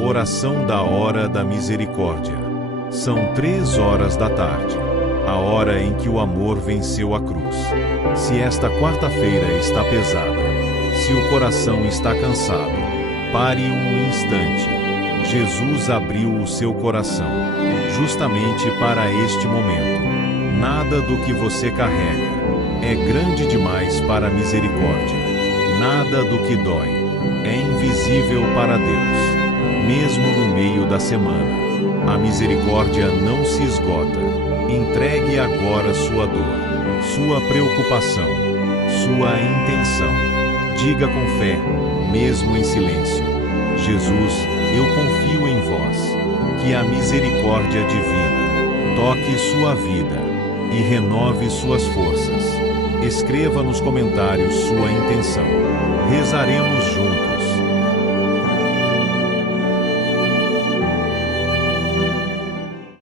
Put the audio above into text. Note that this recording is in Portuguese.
Oração da hora da misericórdia. São 3 horas da tarde, a hora em que o amor venceu a cruz. Se esta quarta-feira está pesada, se o coração está cansado, pare um instante. Jesus abriu o seu coração, justamente para este momento. Nada do que você carrega é grande demais para a misericórdia. Nada do que dói é invisível para Deus. Mesmo no meio da semana, a misericórdia não se esgota. Entregue agora sua dor, sua preocupação, sua intenção. Diga com fé, mesmo em silêncio: Jesus, eu confio em vós. Que a misericórdia divina toque sua vida e renove suas forças. Escreva nos comentários sua intenção. Rezaremos juntos.